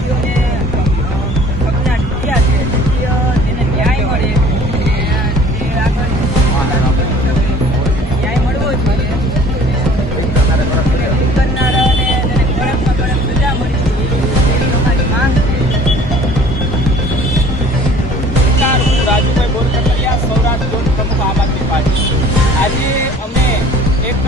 વિદ્યાર્થીઓને સપના ટૂટ્યા છે તેને ન્યાય મળે તે આગળ ન્યાય મળવો જોઈએ કરનારાને તેને કડકમાં કડક સજા મળી જોઈએ એવી અમારી માંગ છે। હું રાજુભાઈ બોરકરિયા, સૌરાષ્ટ્ર ઝોન પ્રમુખ આમ આદમી પાર્ટી। આજે અમે એક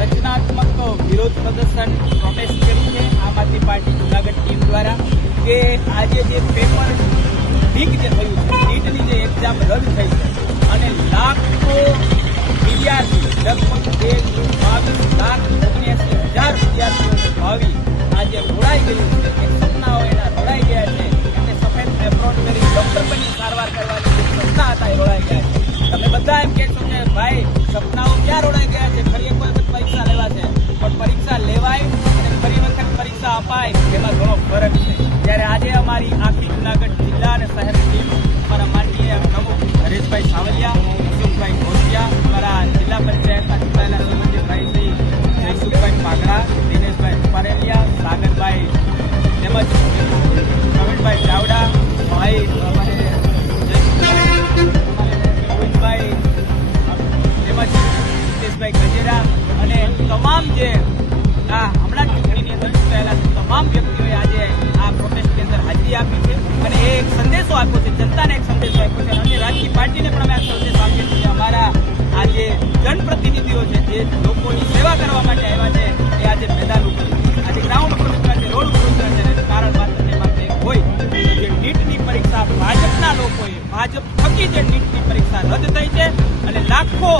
રચનાત્મક વિરોધ પ્રદર્શન પ્રોટેસ્ટ કર્યું છે આમ આદમી પાર્ટી જુનાગઢ ટીમ દ્વારા કે આજે જે પેપર લીક જે થયું છે, નીટની જે એક્ઝામ રદ થઈ છે અને લાખો વિદ્યાર્થી લગભગ 2,22,79,000 વિદ્યાર્થીઓનું ભાવિ આજે રોડાઈ ગયું છે। એક સપનાઓ એના રોડાઈ ગયા છે। એમને સફેદ એપ્રોન કરી ડોક્ટર બની સારવાર કરવાની જે સપના હતા એ રોડાઈ ગયા છે। તમે બધા એમ કહેશો કે ભાઈ સપનાઓ ક્યાં રોડાઈ ગયા છે, ફરી એક વખત પરીક્ષા લેવા છે, પણ પરીક્ષા લેવાય અને ફરી વખત પરીક્ષા અપાય એમાં ઘણો ફરક છે। ત્યારે આજે અમારી આખી જુનાગઢ જિલ્લા અને શહેર ટીમ અમારા માનનીય પ્રમુખ હરેશભાઈ સાવલિયા, અશોકભાઈ ઘોસિયા, અમારા જિલ્લા પંચાયતના ચૂંટાયેલા સંબંધીભાઈ શ્રી જયસુખભાઈ પાગડા, દિનેશભાઈ ઉપારેલિયા, સાગરભાઈ તેમજ પ્રવીણભાઈ ચાવડા, ભાઈ અમારે રોહિતભાઈ તેમજ હિતેશભાઈ ગજેરા અને તમામ જે હમણાં ચૂંટણીની અંદર ચૂંટાયેલા તમામ વ્યક્તિઓએ આજે આ પ્રોટેસ્ટની અંદર હાજરી આપી છે અને એ એક સંદેશો આપ્યો છે, જનતાને એક સંદેશો આપ્યો છે અને રાજકીય પાર્ટીને પણ અમે આ સંદેશો આપીએ છીએ કે અમારા આ જે જનપ્રતિનિધિઓ છે, જે લોકોની સેવા કરવા માટે આવ્યા છે, એ આજે મેદાન ઉપર આજે ગ્રાઉન્ડ ઉપર ઉતર્યા છે, રોડ ઉપર ઉતર્યા છે અને કારણ માત્ર ને માત્ર એક હોય તો જે નીટની પરીક્ષા ભાજપના લોકોએ ભાજપ થકી જે નીટની પરીક્ષા રદ થઈ છે અને લાખો